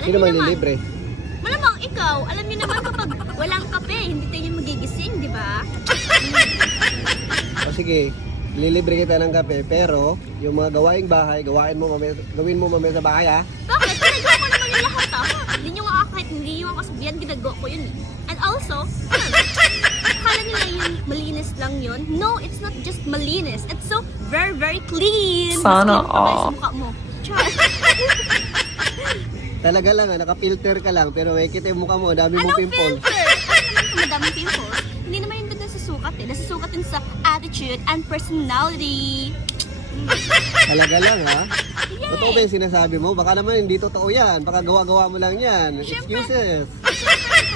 Sino man libre? Malamang ikaw, alam niyo naman kapag walang kape, hindi tayo magigising, di ba? O sige, lilibre kita ng kape, pero yung mga gawaing bahay, gawin mo mamaya sa bahay ha. Bakit? Ginagawa ko naman yung lahat Hindi nyo nga kahit hindi nyo ako sabihan, ginagawa ko yun And also, akala nila yun malinis lang yun. No, it's not just malinis. It's so very, very clean. Sana Mas clean pa kayo sa all. mukha mo. Char. Talaga lang naka-filter ka lang, pero may kita yung mukha mo, dami mong Anong pimples. filter? Ano madaming pimples? Hindi naman yun doon sa sukat Nasusukat yun sa attitude and personality. Talaga lang ha. Yay! Totoo ba yung sinasabi mo? Baka naman hindi totoo yan. Baka gawa-gawa mo lang yan. Siyempre. Excuses.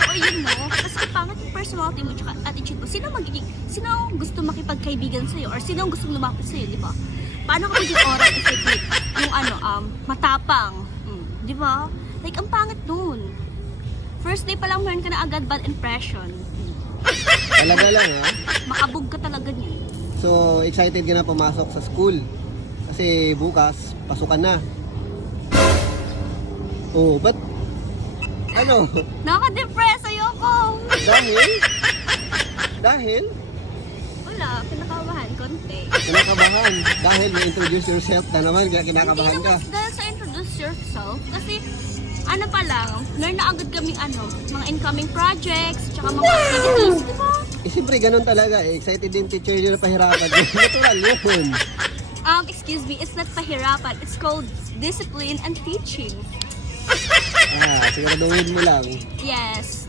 O yun mo, kasi pangit yung personality mo tsaka attitude mo. Sino ang gusto makipagkaibigan sa'yo? Or sino ang gusto lumapit sa'yo, di ba? Paano ka maging oral effective? Yung matapang. Di ba? Like, ang pangit nun. First day pa lang meron ka na agad bad impression. Talaga lang ha. Makabog ka talaga niyan. So, excited ka na pumasok sa school. Kasi bukas, pasukan na. Oh, ba't? Ano? Nakaka-depress, ayoko. Dahil? Dahil? Wala, pinakabahan, konti. Kinakabahan. Dahil may introduce yourself na naman, kaya kinakabahan Hindi ka. naman dahil sa introduce yourself, kasi ano pa lang, meron na agad kaming mga incoming projects, tsaka mga activities, di ba? Eh, siyempre, ganun talaga. Eh. Excited din teacher nyo na pahirapan. Natural yun. Excuse me, it's not pahirapan, it's called discipline and teaching. Siguraduhin mo lang. Yes.